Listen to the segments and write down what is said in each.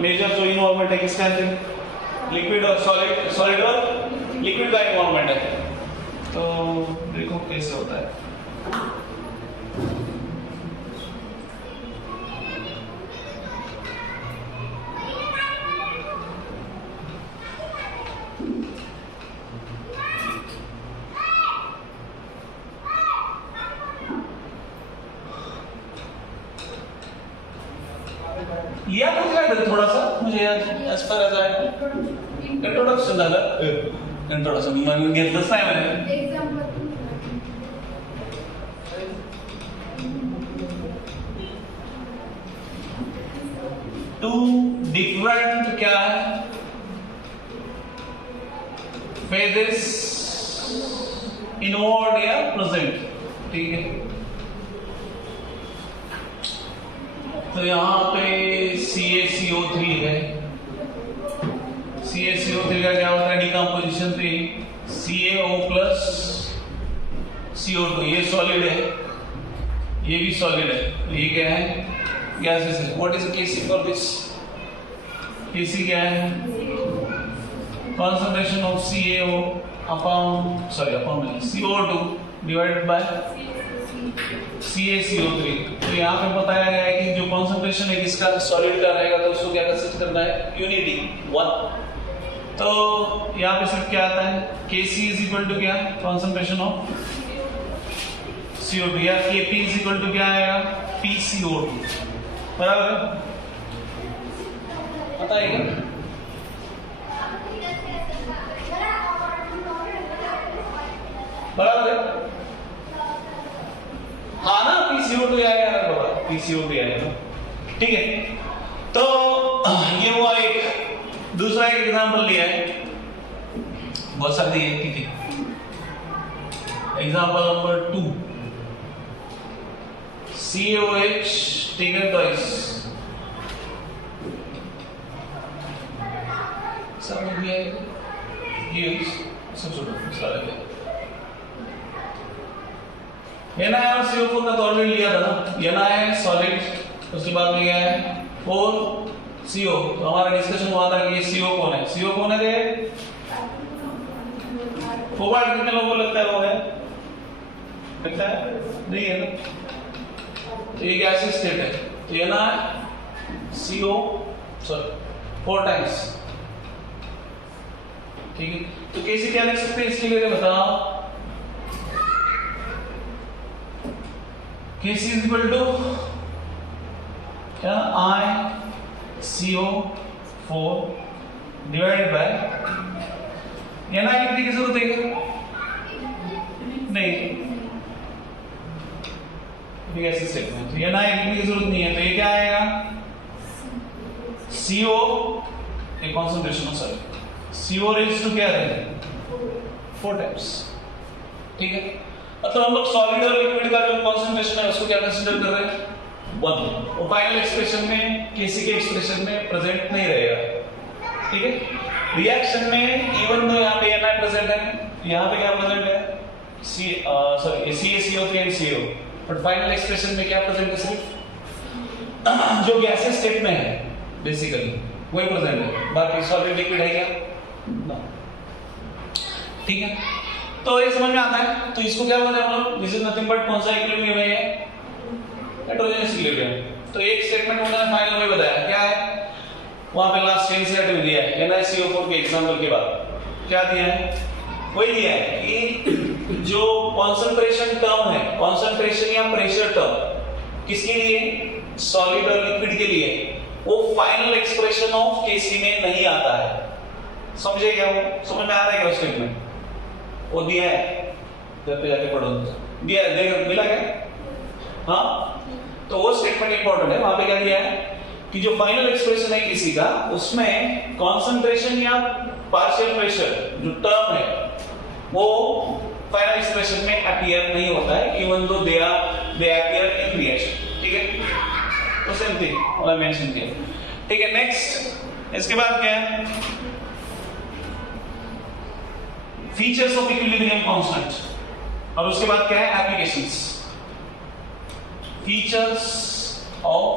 Major जो involvement है किसका है, लिक्विड और सॉलिड, सॉलिड और लिक्विड का इन्वॉल्वमेंट है। तो देखो कैसे होता है। या थोड़ा सा मुझे as far as I introduction झालं, इंट्रोडक्शन म्हणून घेतलंच नाही मैंने। टू डिफरेंट क्या है फेजेस इनवर्ड या प्रेजेंट, ठीक है। तो यहां पे CaCO3 है, CaCO3 का क्या होता है डिकम्पोजिशन पे CaO प्लस CO2, ये सॉलिड है, ये भी सॉलिड है, तो ये क्या है गैसेस है। What is Kc for this, Kc क्या है concentration of CaO upon CO2 divided by CaCO3। तो यहाँ पे बताया गया है कि जो कॉन्सेंट्रेशन है किसका सॉलिड का रहेगा तो उसको क्या कंसिडर करना है यूनिटी 1। तो यहाँ पे सिर्फ क्या आता है Kc इज इक्वल टू क्या कॉन्सेंट्रेशन ऑफ CO2 या Kp इज इक्वल टू क्या आएगा PCO2, बराबर बताइएगा। बराबर है हाँ ना, PCO2 आएगा ना बाबा, PCO2 आएगा, ठीक है। तो ये हुआ एक, दूसरा एक एग्जांपल लिया है, बहुत सारे दिए, ठीक है। Example number 2 CaOH taken twice, सब हो गया ये सब छोड़ो सारे Na और CO4 का तो ऑलरेडी लिया था ना, Na है सॉलिड, उसके बाद में क्या है 4CO। तो हमारा डिस्कशन हुआ था कि ये CO कौन है, CO कौन है रे कोबाल्ट, कितने लोगों को लगता है वो है, लगता है नहीं है ना। तो ये गैसीय स्टेट है, तो Na CO सॉरी 4 टाइम्स, ठीक है। तो कैसे क्या लिख सकते हैं इसलिए बताओ, Kc is equal to क्या ICO4 डिवाइडेड बाय Na लिखने की जरूरत है नहीं, ऐसे स्टेटमेंट तो Na लिखने की जरूरत नहीं है, तो ये क्या आएगा CO एक concentration of solid, CO raise to क्या रहेगा 4 टाइम्स, ठीक है। मतलब हम लोग सॉलिड और लिक्विड का जो कंसंट्रेशन है उसको क्या कंसीडर कर रहे हैं 1, और फाइनल एक्सप्रेशन में Kc के एक्सप्रेशन में प्रेजेंट नहीं रहेगा, ठीक है। रिएक्शन में इवन दो यहाँ पे Na प्रेजेंट है, यहाँ पे क्या प्रेजेंट है CaCO3 and CO, but final expression में क्या प्रेजेंट है सिर्फ जो गैसीय स्टेट में है बेसिकली वही प्रेजेंट है, बाकी सॉलिड लिक्विड है क्या, ठीक है। तो ये समझ में आता है। तो इसको क्या बोलते हैं हम लोग, दिस इज नथिंग बट कौन सा इक्विलिब्रियम है, हेटेरोजेनस इक्विलिब्रियम। तो एक स्टेटमेंट उन्होंने फाइनल में बताया क्या है, वहां पे लास्ट एनसीईआरटी में दिया है NaCO4 के एग्जांपल के बाद क्या दिया है, वही दिया है कि जो कंसंट्रेशन टर्म है, कंसंट्रेशन या प्रेशर टर्म किसके लिए, सॉलिड और लिक्विड के लिए, वो फाइनल एक्सप्रेशन ऑफ Kc में नहीं आता है। समझे क्या, वो समझ में आ रहा है क्या स्टेटमेंट, वो दिया है, घर पे जाके पढ़ो, दिया है, देख मिला क्या, हाँ। तो वो स्टेटमेंट इंपॉर्टेंट है, वहां पे क्या दिया है कि जो फाइनल एक्सप्रेशन है किसी का, उसमें कंसंट्रेशन या पार्शियल प्रेशर जो टर्म है वो फाइनल एक्सप्रेशन में अपीयर नहीं होता है, even though they appear in reaction, ठीक है। तो सेम थिंग मैंने मेंशन किया, ठीक है। नेक्स्ट इसके बाद क्या है, फीचर्स ऑफ इक्विलिब्रियम कांस्टेंट, और उसके बाद क्या है applications, features of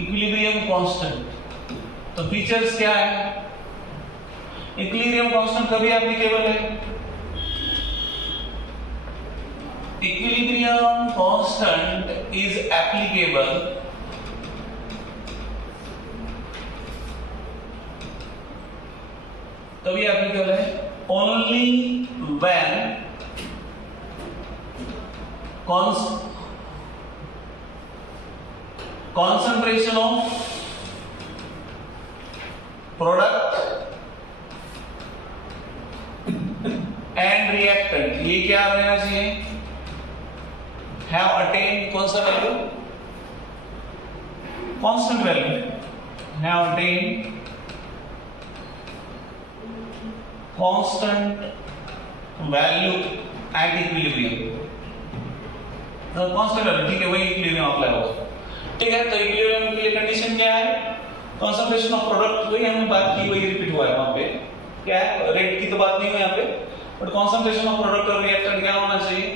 equilibrium constant. तो फीचर्स क्या है? इक्विलिब्रियम कांस्टेंट कभी एप्लीकेबल है? इक्विलिब्रियम कांस्टेंट इज एप्लीकेबल तभी एप्लीकेबल है only when concentration of product and reactant, ये क्या रहना चाहिए? have attained कौन सा value? constant value, have attained constant value at equilibrium। Constant value, ठीक है, वही इक्विलिब्रियम अप्लाई होगा। ठीक है, तो इक्विलिब्रियम के लिए कंडीशन क्या है? कंसंट्रेशन ऑफ प्रोडक्ट, वही हमने बात की, वही रिपीट हुआ है वहां पे। क्या है? रेट की तो बात नहीं हुई यहाँ पे, बट कंसंट्रेशन ऑफ प्रोडक्ट और रिएक्टेंट क्या होना चाहिए?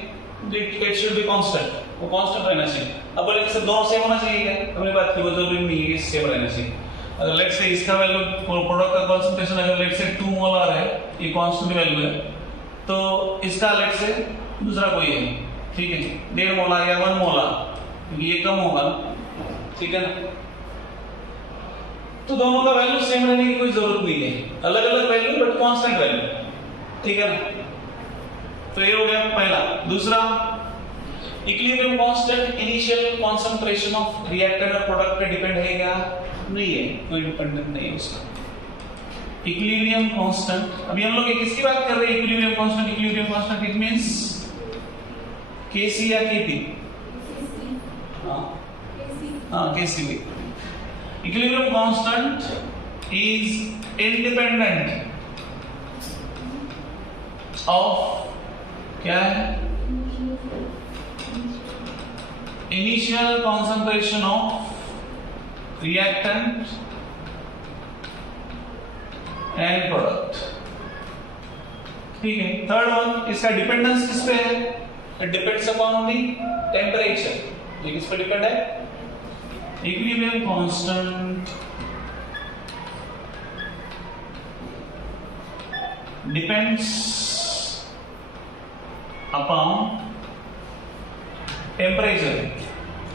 इट शुड बी कांस्टेंट, वो कांस्टेंट रहना चाहिए। अब बोले सब दोनों सेम होना चाहिए क्या? हमने बात की, वो जरूरी नहीं है कि सेम रहना चाहिए। अगर लेट्स से इसका वैल्यू प्रोडक्ट का कंसंट्रेशन अगर लेट्स से 2 मोलर है, ये कांस्टेंट वैल्यू है, तो इसका लेट्स से दूसरा कोई है, ठीक है, 1.5 मोलर या 1 मोलर, क्योंकि ये कम होगा, ठीक है ना। तो दोनों का वैल्यू सेम रहने की कोई जरूरत नहीं है, अलग अलग वैल्यू बट कांस्टेंट वैल्यू, ठीक है ना। तो ये हो गया पहला। दूसरा, equilibrium constant initial concentration of reactant और प्रोडक्ट पे डिपेंड है क्या? नहीं है, कोई डिपेंडेंट नहीं है उसका। इक्विलिब्रियम कांस्टेंट, अभी हम लोग किसकी बात कर रहे हैं? Equilibrium constant. Equilibrium constant it means Kc या Kp? Kc। Equilibrium constant is independent of क्या है? Initial concentration of reactant and product, ठीक है। थर्ड वन, इसका डिपेंडेंस किस पे है? It depends upon the temperature। ये किस पर डिपेंड है? Equilibrium constant depends upon temperature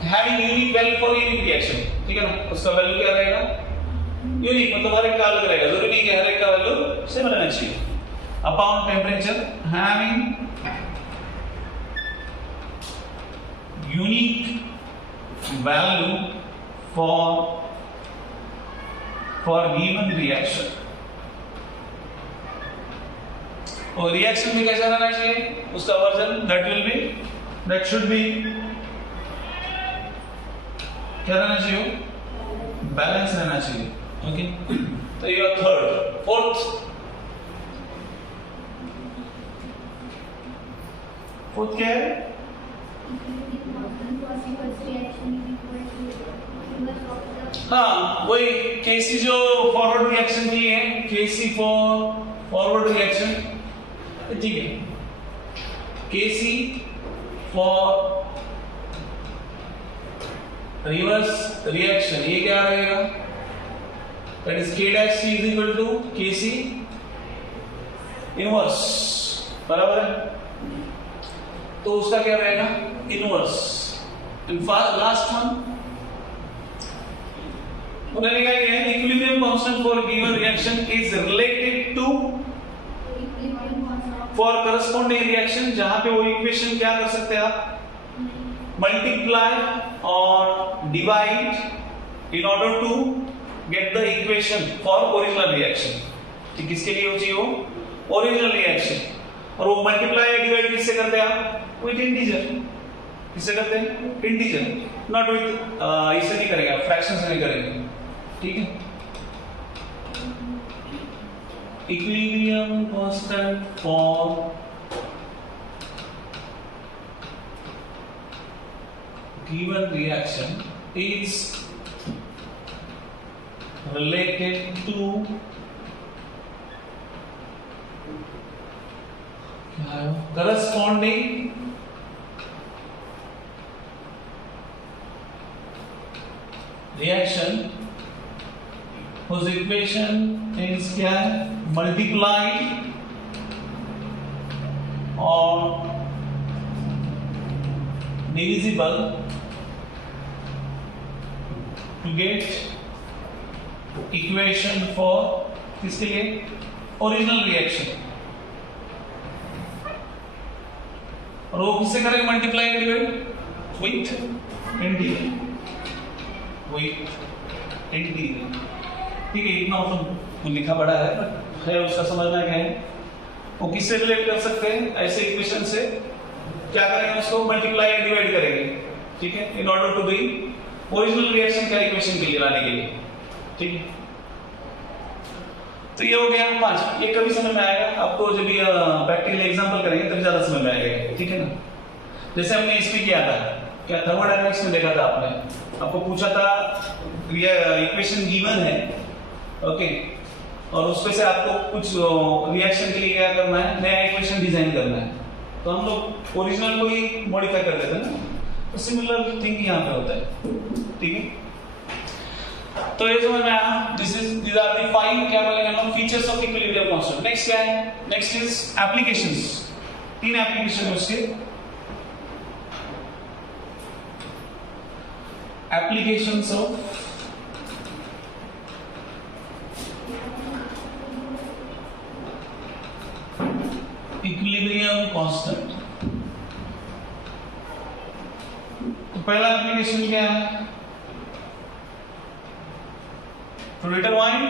having unique value for unique reaction, ठीक है ना। उसका वैल्यू क्या रहेगा? यूनिक, मतलब हर एक का अलग रहेगा, जरूरी नहीं कि हर एक का वैल्यू सेम रहना चाहिए। Upon temperature having unique value for given reaction। और रिएक्शन भी कैसा रहना चाहिए? उसका वर्जन that should be क्या रहना चाहिए? बैलेंस रहना चाहिए, ओके। तो ये थर्ड। फोर्थ क्या है? हाँ, वही Kc जो फॉरवर्ड रिएक्शन की है, Kc फॉर फॉरवर्ड रिएक्शन, ठीक है। Kc फॉर रिवर्स रिएक्शन, ये क्या रहेगा? That is K' is equal to Kc inverse, बराबर है। तो उसका क्या रहेगा? इनवर्स। लास्ट वन उन्होंने कहा कि equilibrium constant for given reaction is related to for corresponding reaction, जहां पे वो इक्वेशन क्या कर सकते हैं आप? मल्टीप्लाई और divide in order to get the equation for original reaction. ठीक, किसके लिए चाहिए वो? Original reaction. और वो मल्टीप्लाई या डिवाइड किससे करते हैं आप? With integer. किससे करते हैं? इंटीजर, नॉट विद इससे नहीं करेंगे, फ्रैक्शन से नहीं करेंगे, ठीक है। Equilibrium constant for given reaction is related to corresponding reaction उस इक्वेशन इज क्या है, मल्टीप्लाइड और divisible to get equation for किसके लिए, ओरिजिनल रिएक्शन। और वो किससे करेंगे, multiply divide with integral, with integral. ठीक है, इतना मतलब लिखा पड़ा है बट है उसका समझना क्या है, वो किससे रिलेट कर सकते हैं, ऐसे इक्वेशन से क्या करेंगे, उसको मल्टीप्लाई एंड डिवाइड करेंगे। ठीक है, in order to be original reaction क्या इक्वेशन के लिए लाने के लिए। ठीक है, तो ये हो गया 5। ये कभी समझ में आएगा आपको जब ये प्रैक्टिकल एग्जांपल करेंगे तब ज्यादा समझ में आएगा। ठीक है ना, जैसे हमने इसमें किया था, क्या थर्मोडायनामिक्स में देखा था आपने, आपको पूछा था इक्वेशन गिवन है, ओके, और उसमें से आपको कुछ रिएक्शन के लिए क्या करना है, नया इक्वेशन डिजाइन करना है, तो हम लोग ओरिजिनल को ही मॉडिफाई कर देते हैं ना, तो सिमिलर थिंग यहाँ पे होता है। ठीक है, तो ये समझ में आया, these are the 5 क्या बोलेंगे हम लोग, features of equilibrium constant. Next क्या है, नेक्स्ट इज एप्लीकेशंस। 3 एप्लीकेशन है उसके, एप्लीकेशंस ऑफ इक्विलिब्रियम कांस्टेंट। तो पहला एप्लीकेशन क्या है, to determine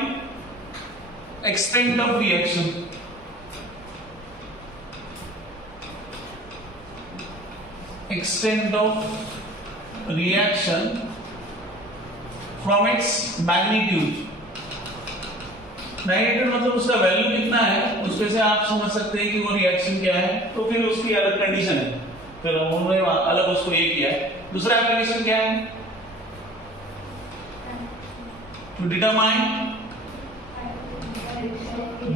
extent of reaction, extent of reaction from its magnitude। Magnitude मतलब उसका वैल्यू कितना है, उसपे से आप समझ सकते हैं कि वो रिएक्शन क्या है, तो फिर उसकी अलग कंडीशन है, फिर उन्होंने अलग उसको ये किया है। दूसरा एप्लीकेशन क्या है, to determine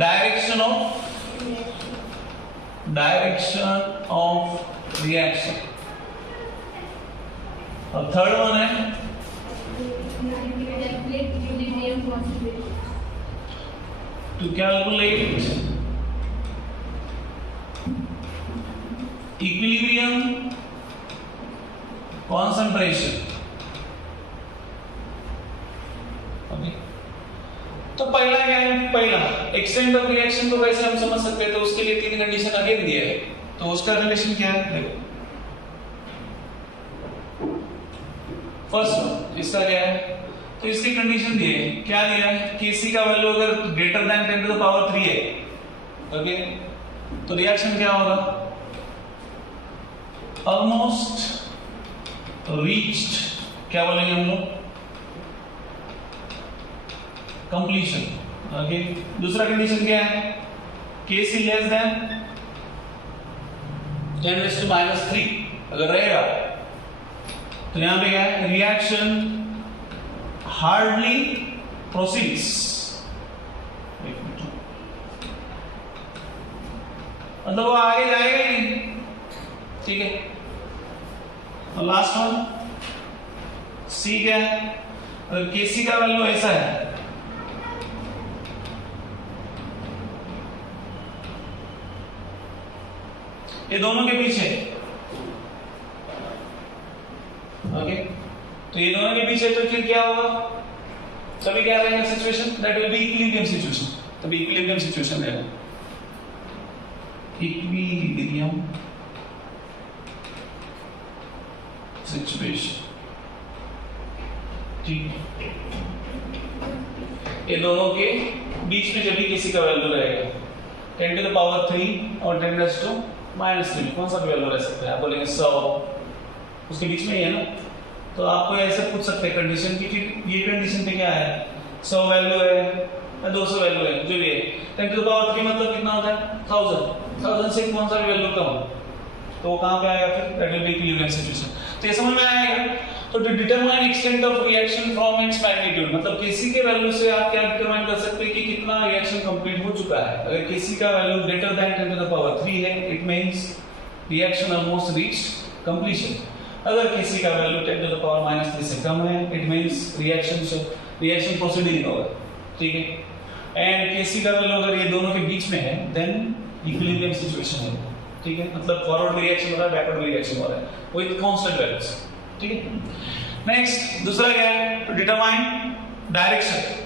direction of reaction। और थर्ड वन है to calculate equilibrium concentration। तो पहला क्या है, पहला एक्सटेंट ऑफ रिएक्शन को कैसे हम समझ सकते हैं, तो उसके लिए 3 कंडीशन अगेन दिए है, तो उसका रिलेशन क्या है, देखो फर्स्ट वन इसका क्या है, तो इसकी कंडीशन दी है, क्या दिया है, Kc का वैल्यू अगर greater than 10 to the power 3 है, ओके, तो रिएक्शन क्या होगा, ऑलमोस्ट रीच्ड, क्या बोलेंगे हम लोग, कंप्लीशन। ओके, दूसरा कंडीशन क्या है, Kc लेस देन 10⁻³ अगर रहेगा, तो यहां पे क्या है, रिएक्शन हार्डली प्रोसीड्स, मतलब वो आगे जाएगा ही नहीं। ठीक है, और लास्ट वन C क्या है, अगर Kc का वैल्यू ऐसा है, ये दोनों के पीछे, ओके, तो ये दोनों के पीछे, तो फिर क्या होगा, तभी क्या रहेगा situation, that will be equilibrium situation, तभी इक्विलिब्रियम सिचुएशन रहेगा, इक्विलिब्रियम सिचुएशन। ठीक, ये दोनों के बीच में जब भी किसी का वैल्यू रहेगा 10 टू द पावर 3 और 10⁻³ कौन सा वैल्यू रह सकता है, आप बोलेंगे 100, उसके बीच में ही है ना, तो आपको ऐसे पूछ सकते हैं कंडीशन की, ये कंडीशन पे क्या है, 100 वैल्यू है या 200 वैल्यू है, जो भी है, 10 टू द पावर 3 मतलब कितना होता है, 1000 से कौन सा वैल्यू कम, तो वो कहां पे आएगा, फिर that will be equilibrium situation. तो ये समझ में आएगा, तो to determine extent of reaction from its magnitude, मतलब Kc के वैल्यू से आप क्या डिटरमाइन कर सकते हैं कि कितना रिएक्शन कंप्लीट हो चुका है। अगर Kc का value greater than 10 to the power 3 है, it means reaction almost reached completion. अगर Kc का वैल्यू 10 टू द पावर -3 से कम है, इट मींस रिएक्शन प्रोसीडिंग होगा। ठीक है, एंड केसी का वैल्यू अगर ये दोनों के बीच में है देन इक्विलिब्रियम सिचुएशन है, ठीक है, मतलब फॉरवर्ड रिएक्शन हो रहा है, बैकवर्ड रिएक्शन हो रहा है विद कांस्टेंट वैल्यूज, ठीक है। नेक्स्ट दूसरा क्या है, to determine direction.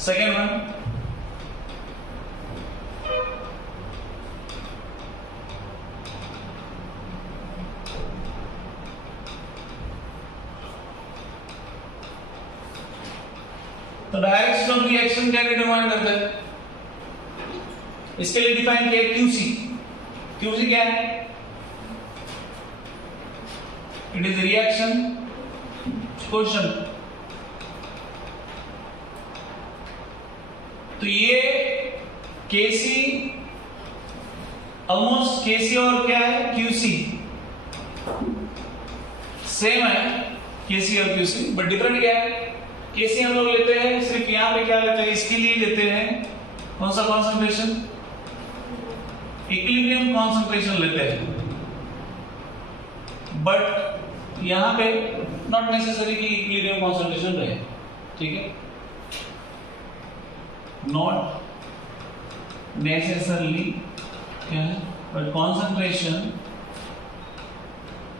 Second one, तो डायरेक्शन ऑफ रिएक्शन क्या डिटरमाइन करते हैं, इसके लिए डिफाइन किया क्यूसी। क्यूसी क्या है, इट इज रिएक्शन कोएफिशिएंट। तो ये केसी ऑलमोस्ट केसी और क्या है क्यूसी सेम है, केसी और क्यूसी, बट डिफरेंट क्या है, केसी हम लोग लेते हैं सिर्फ यहां पे क्या लेते हैं, इसके लिए लेते हैं कौन सा कॉन्सेंट्रेशन, इक्विलिब्रियम कॉन्सेंट्रेशन लेते हैं, बट यहां पे नॉट नेसेसरी कि इक्विलिब्रियम कॉन्सेंट्रेशन रहे, ठीक है, नॉट नेसेसरली क्या है, but concentration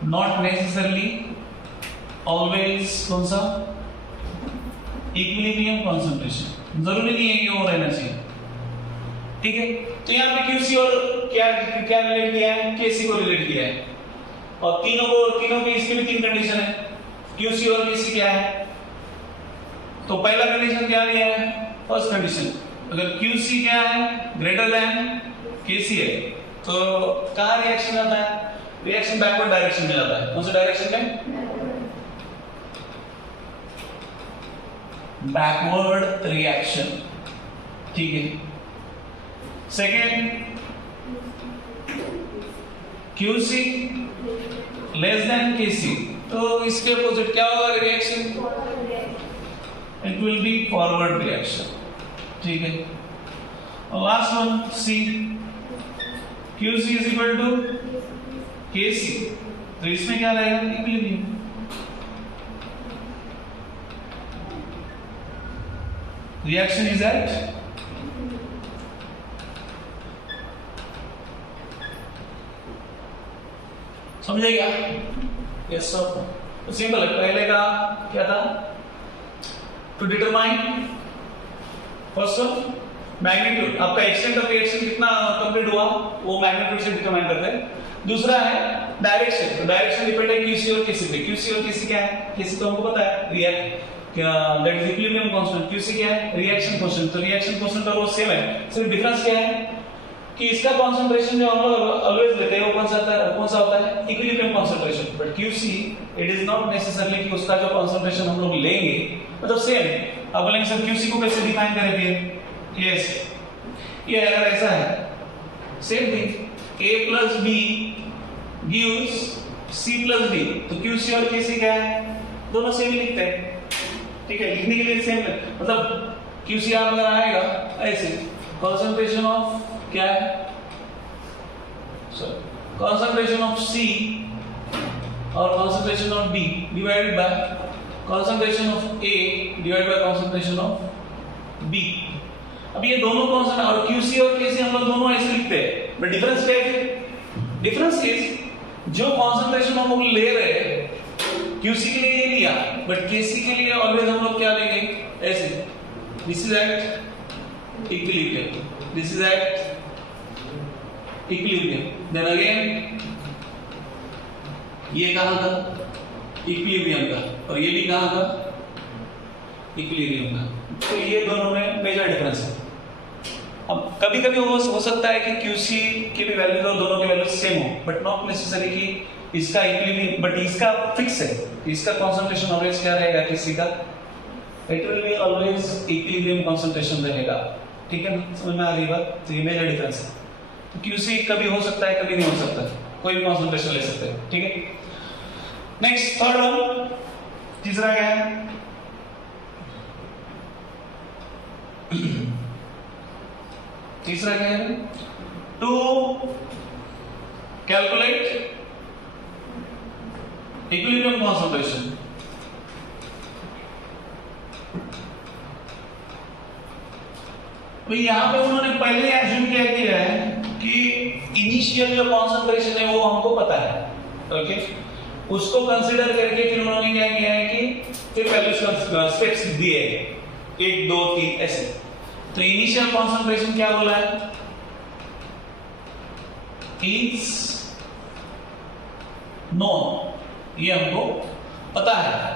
not necessarily always कौन सा, इक्विलिब्रियम कॉन्सेंट्रेशन, जरूरी नहीं है कि वो रहना चाहिए, ठीक है। तो यहाँ पे क्यूसी और क्या क्या रिलेट किया है, केसी को रिलेट किया है, और तीनों की इसकी भी तीन कंडीशन है, क्यूसी और केसी क्या है, तो पहला कंडीशन क्या दिया है, फर्स्ट कंडीशन, अगर क्यूसी क्या है ग्रेटर देन केसी है तो कहाँ रिएक्शन जाता है, रिएक्शन बैकवर्ड डायरेक्शन में जाता है, कौन सा डायरेक्शन में, बैकवर्ड रिएक्शन, ठीक है। Second, QC less than KC, तो इसके अपोजिट क्या होगा reaction, it will be forward reaction, ठीक है। और last one C, QC is equal to KC, तो इसमें क्या रहेगा, इक्विलिब्रियम। Reaction is at समझे क्या, यस सर, तो सिंपल है। पहले का क्या था, to determine first one magnitude, आपका एक्सटेंट ऑफ रिएक्शन कितना कंप्लीट हुआ वो मैग्नीट्यूड से डिटरमाइन करते हैं। दूसरा है डायरेक्शन, तो डायरेक्शन डिपेंड है क्यूसी और केसी पे। क्यूसी और केसी क्या है, केसी तो हमको पता है react that is equilibrium constant, QC क्या है रिएक्शन कोएफिशिएंट, तो रिएक्शन कोएफिशिएंट और वो सेम है, सिर्फ डिफरेंस क्या है कि इसका कंसंट्रेशन जो हम लोग ऑलवेज लेते हैं वो कौन सा होता है equilibrium concentration, but QC it is not necessarily कि उसका जो कंसंट्रेशन हम लोग लेंगे मतलब सेम। अब बोलेंगे सर क्यूसी को कैसे डिफाइन करेंगे, यस ये अगर ऐसा है same thing a plus b gives c plus d, तो QC और KC क्या है, दोनों सेम ही लिखते हैं, ठीक है, लिखने के लिए सेम है, मतलब QC आप अगर आएगा ऐसे कंसंट्रेशन ऑफ क्या है, सर कंसंट्रेशन ऑफ C और concentration of B divided by concentration of A divided by concentration of B। अब ये दोनों कौन और QC और KC हम लोग दोनों ऐसे लिखते हैं, बट डिफरेंस क्या है, डिफरेंस इज जो कंसंट्रेशन हम लोग ले रहे हैं QC के लिए ये लिया, बट KC के लिए ऑलवेज हम लोग क्या लेंगे ऐसे, this is at equilibrium, this is at equilibrium, then again ये कहां का इक्विलिब्रियम का और ये भी कहां का इक्विलिब्रियम का, तो ये दोनों में मेजर डिफरेंस है। अब कभी कभी हो सकता है कि QC की भी वैल्यू और दोनों की वैल्यू सेम हो, बट नॉट नेसेसरी कि इसका इक्विलिब्रियम, बट इसका फिक्स है, इसका कंसंट्रेशन ऑलवेज क्या रहेगा किसी का, it will be always equilibrium concentration रहेगा, ठीक है ना, समझ में आ रही बात, तो ये मेजर डिफरेंस है। तो QC कभी हो सकता है कभी नहीं हो सकता, कोई भी कंसंट्रेशन ले सकते हैं, ठीक है। नेक्स्ट थर्ड वन, तीसरा क्या है, तीसरा क्या है, टू कैलकुलेट इक्विलिब्रियम कंसंट्रेशन, भाई यहाँ पे उन्होंने पहले एज्यूम किया है कि इनिशियल जो कॉन्सेंट्रेशन है वो हमको पता है, ओके, उसको कंसीडर करके फिर उन्होंने क्या किया है कि फिर वैल्यूज का स्टेप्स दिए 1 2 3 ऐसे। तो इनिशियल कॉन्सेंट्रेशन क्या बोला है, इज नोन, ये हमको पता है।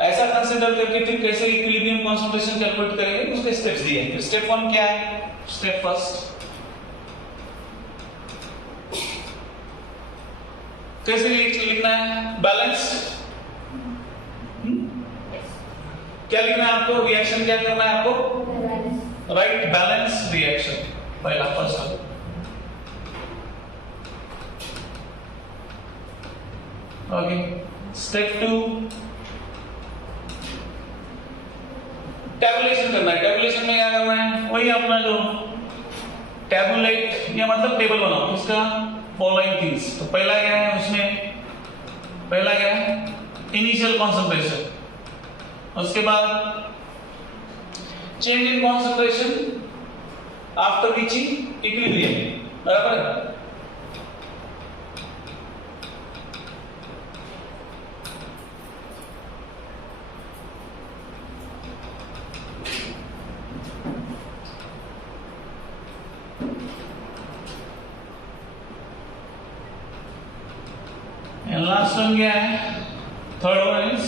ऐसा कंसीडर करके फिर कैसे इक्विलिब्रियम कॉन्सेंट्रेशन कैलकुलेट करेंगे उसके स्टेप्स दिए हैं। स्टेप 1 क्या है, स्टेप फर्स्ट कैसे लिखना है, बैलेंस्ड, क्या लिखना है आपको, रिएक्शन क्या करना है आपको, राइट, बैलेंस रिएक्शन पहला फर्स्ट। ओके, स्टेप 2 टैबुलेशन करना है। टैबुलेशन में क्या करना है, वही अपना जो टैबुलेट या मतलब टेबल बनाओ किसका, फॉलोइंग थिंग्स। तो पहला क्या है उसमें, पहला क्या है इनिशियल कॉन्सेंट्रेशन, उसके बाद change in concentration after reaching equilibrium, बराबर है। And last one क्या है, third one is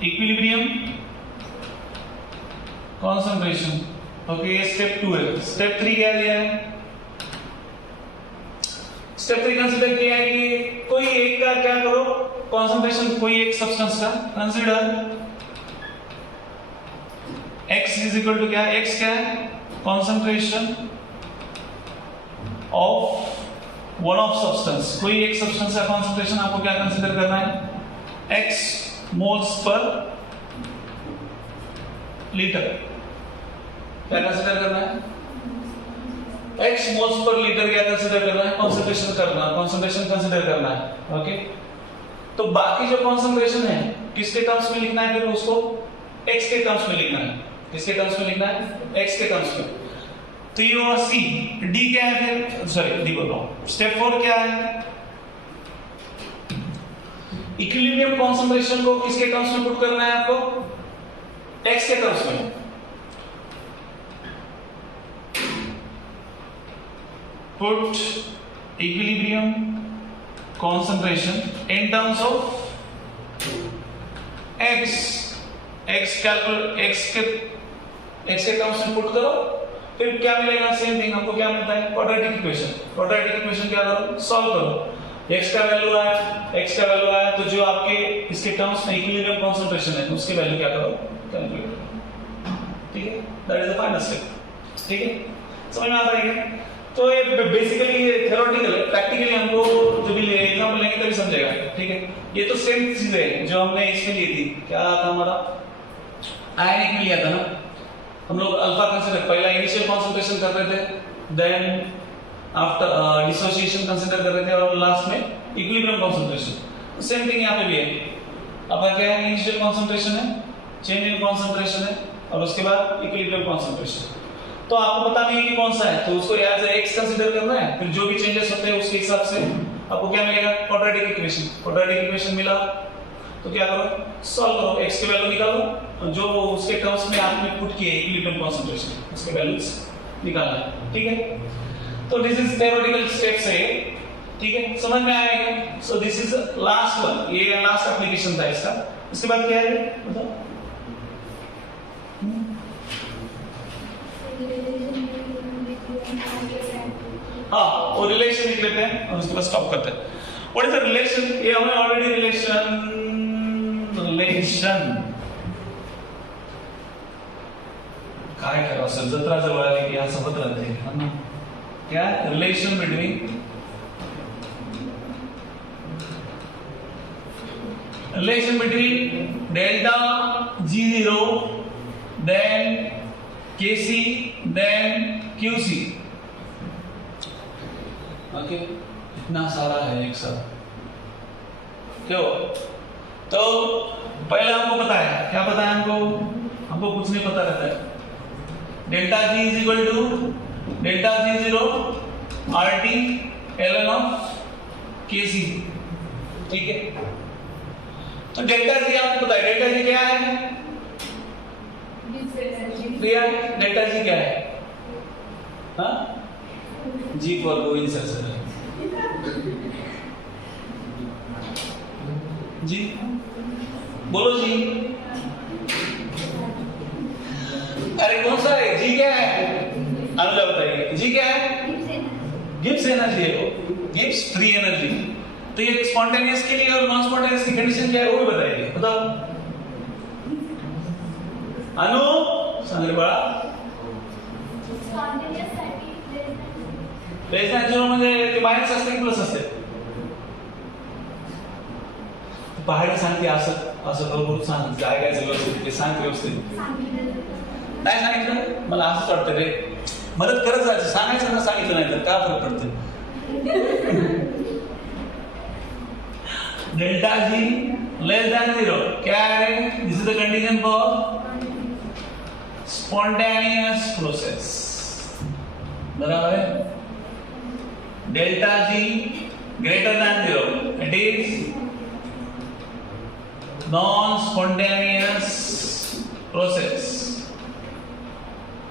equilibrium concentration। Okay, ये स्टेप 2 है। स्टेप 3 क्या दिया है, स्टेप 3 कंसीडर किया है कि कोई एक का क्या करो कॉन्सेंट्रेशन, कोई एक सब्सटेंस का consider x is equal to क्या है, x क्या है, concentration of one of substance, कोई एक सब्सटेंस का कॉन्सेंट्रेशन आपको क्या कंसीडर करना है, x मोल्स पर लीटर, क्या कंसीडर करना है, x मोल्स पर लीटर क्या कंसीडर करना है, कॉन्सेंट्रेशन करना, कॉन्सेंट्रेशन कंसीडर करना है। ओके, तो बाकी जो कॉन्सेंट्रेशन है किसके टर्म्स में लिखना है, फिर उसको x के टर्म्स में लिखना है, किसके टर्म्स में लिखना है, x के टर्म्स में। तो ये और सी, डी क्या है फिर, सॉरी डी बोल रहा हूं, स्टेप 4 क्या है, इक्विलिब्रियम कॉन्सेंट्रेशन को किसके टर्म्स में पुट करना है आपको, एक्स के टर्म्स में। Put equilibrium concentration in terms of x, x calculate, x के टर्म्स में पुट करो, फिर क्या मिलेगा, सेम थिंग हमको क्या मिलता है, क्वाड्रेटिक इक्वेशन। क्वाड्रेटिक इक्वेशन क्या करो, सॉल्व करो, x का वैल्यू आया, x का वैल्यू आया, तो जो आपके इसके टर्म्स में इक्विलिब्रियम कॉन्सेंट्रेशन है उसके वैल्यू क्या करो, कैलकुलेट करो, ठीक है, that is the final step. ठीक है, समझ में आता है क्या? तो ये बेसिकली थ्योरेटिकल है, प्रैक्टिकली हमको जो भी एग्जांपल लेंगे तभी समझेगा। ठीक है, ये तो सेम चीज है जो हमने इसके लिए थी, क्या था हमारा आयनिक में लिया था ना हम लोग, अल्फा कंसीडर पहला इनिशियल कॉन्सेंट्रेशन कर रहे थे, देन आफ्टर डिसोसिएशन कंसीडर कर रहे थे, और लास्ट में इक्विलिब्रियम कॉन्सेंट्रेशन। सेम थिंग यहाँ पे भी है, अब क्या है, इनिशियल कॉन्सेंट्रेशन है, चेंज इन कॉन्सेंट्रेशन है, और उसके बाद इक्विलिब्रियम कॉन्सेंट्रेशन। तो आपको पता नहीं है कि कौन सा है, तो उसको एज एक्स कंसीडर करना है, फिर जो भी चेंजेस होते हैं उसके हिसाब से आपको क्या मिलेगा, क्वाड्रेटिक इक्वेशन। क्वाड्रेटिक इक्वेशन मिला तो क्या करो, सॉल्व करो, x की वैल्यू निकालो, जो उसके टर्म्स में आपने पुट किए इक्विलिब्रियम कॉन्सेंट्रेशन उसके वैल्यूज निकालना है। ठीक है, तो दिस इज थ्योरेटिकल स्टेप्स है, ठीक है, समझ में आएगा। So this is last one, ये लास्ट एप्लीकेशन था इसका। इसके बाद क्या है बताओ, हाँ वो रिलेशन लिख लेते हैं और उसके बाद स्टॉप करते हैं। व्हाट इज द रिलेशन, ये हमने ऑलरेडी रिलेशन काय करावं सर, जत्रा जवळ आली की असं होत राहते, क्या relation between, relation between delta G0 then Kc then Qc। Okay, इतना सारा है एक साथ, क्यों? तो पहले हमको पता है, क्या पता है हमको? हमको कुछ नहीं पता रहता है, delta G is equal to delta G zero R T L N of K C. ठीक है, तो डेल्टा जी आपको पता है, डेल्टा जी क्या है प्रिया? डेल्टा जी क्या है? हाँ, जी फॉर गोइंग सर जी बोलो जी। अरे कौन सा है जी? क्या है अनुजा बताइए, जी क्या है? गिब्स एनर्जी है वो, गिब्स फ्री एनर्जी। तो ये स्पॉन्टेनियस के लिए और नॉन स्पॉन्टेनियस की कंडीशन क्या है वो भी बताइए, बताओ अनु सांगरे बाळा। लेस दॅन झिरो म्हणजे ते मायनस असते की प्लस असते? बाहेर सांगते असं असं बरोबर सांग, काय काय व्यवस्थित ते सांग व्यवस्थित। नाही सांगितलं मला असंच वाटतं रे, मदत करत जायचं, सांगायचं ना, सांगितलं नाही तर काय फरक पडतं? Delta G less than zero क्या है? This is the condition for spontaneous process, बराबर है? Delta G greater than zero it is non spontaneous process,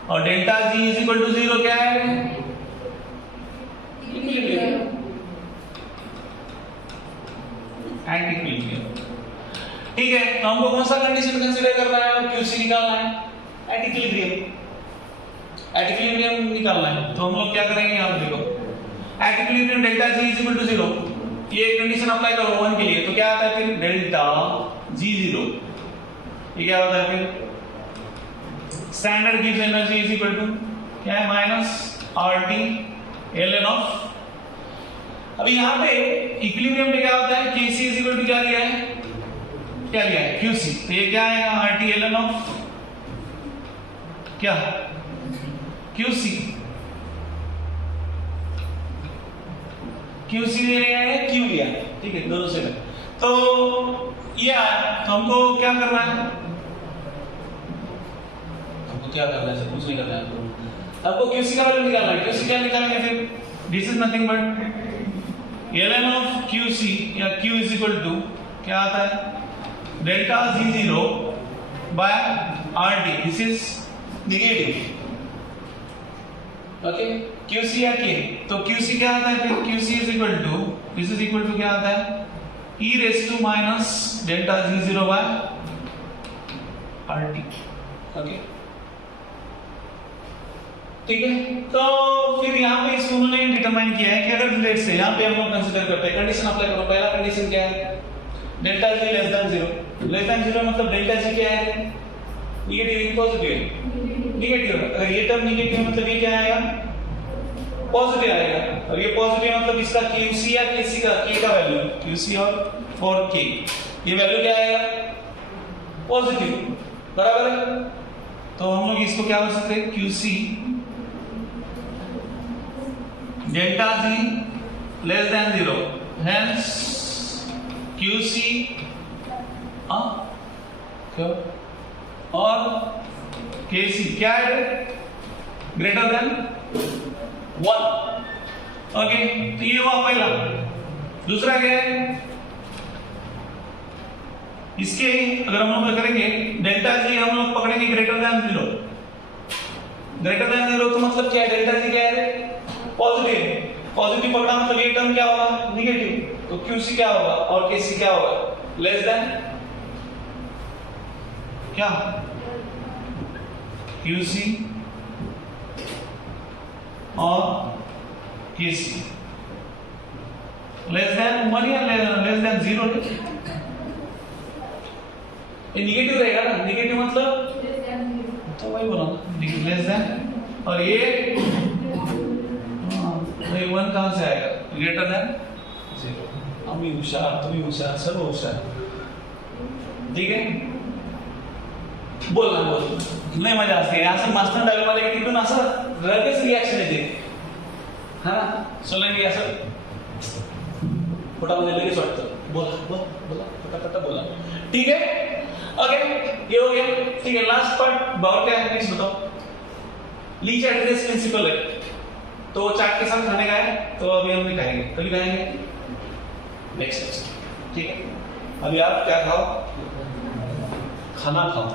और delta G is equal to zero क्या है? Equilibrium, anti equilibrium. ठीक है, तो हमको कौन सा कंडीशन कंसीडर करना है और क्यूसी निकालना है? एंटी इक्विलिब्रियम, एंटी इक्विलिब्रियम निकालना है। तो हम लोग क्या करेंगे, यहाँ देखो anti equilibrium delta G is equal to zero, ये कंडीशन अप्लाई करो 1 के लिए, तो क्या आता है फिर? डेल्टा जी जीरो, ये क्या होता है फिर? स्टैंडर्ड गिव्स एनर्जी इज इक्वल टू क्या है? Minus R T L N of. अभी यहाँ पे इक्विलिब्रियम में क्या होता है? के सी इज इक्वल टू क्या लिया है? क्या लिया है? Q C. तो ये क्या आएगा? R T L N of क्या? Q C. क्यू सी ले लिया है, क्यू लिया, ठीक है, दोनों से। तो ये तो हमको क्या करना है? हमको क्या करना है? कुछ नहीं करना है हमको क्यूसी का वैल्यू निकालना है। क्यूसी क्या निकालेंगे फिर? This is nothing but ln of QC या q इज इक्वल टू क्या आता है? Delta G zero by R T, this is negative, okay, QC या के। तो क्यूसी क्या आता है फिर? QC is equal to, this is equal to क्या आता है? e raise to minus delta G zero by R T, okay, ठीक है। तो फिर यहाँ पे इसको उन्होंने डिटरमाइन किया है कि अगर लेट से यहाँ पे हम लोग कंसीडर करते हैं, कंडीशन अप्लाई करो। पहला कंडीशन क्या है? Delta G less than zero. Less than zero मतलब डेल्टा जी क्या है? नेगेटिव या पॉजिटिव? नेगेटिव। अगर ये टर्म नेगेटिव मतलब ये क्या आएगा? पॉजिटिव आएगा। और ये पॉजिटिव मतलब इसका क्यूसी या केसी का, के का वैल्यू, क्यूसी और के, ये वैल्यू क्या आएगा? पॉजिटिव, बराबर है। तो हम लोग इसको क्या बोल सकते हैं? QC delta G less than zero, hence QC और केसी क्या है? Greater than 1, okay. तो ये हुआ पहला। दूसरा क्या है? इसके अगर हम लोग करेंगे डेल्टा जी हम लोग पकड़ेंगे greater than zero. Greater than zero तो मतलब क्या है? डेल्टा जी क्या है? पॉजिटिव। पॉजिटिव पकड़ा मतलब ये टर्म क्या होगा? नेगेटिव। तो क्यूसी क्या होगा और केसी क्या होगा? लेस देन क्या? क्यूसी और केसी लेस देन 1 या लेस देन 0? ये नेगेटिव रहेगा ना, नेगेटिव मतलब तो वही बोला ना, लेस देन। और ये भाई 1 कहां से आएगा? Greater than 0। हम भी होशियार, तुम भी होशियार, सब होशियार, ठीक है। बोल नहीं मजा आती है असं मास्टर डायलॉग मध्ये तिथून असं लगेच रिॲक्शन येते, हा ना, सोलंकी असं पोटामध्ये लगेच वाटतं बोला पटापट बोला, ठीक है, ओके, ये हो गया, ठीक है। लास्ट पार्ट बावर क्या है, नेक्स्ट बताओ। लीच एड्रेस प्रिंसिपल है, तो चाट के साथ खाने का है, तो अभी हम नहीं खाएंगे, कभी खाएंगे नेक्स्ट। ठीक है, अभी आप क्या खाओ, खाना खाओ।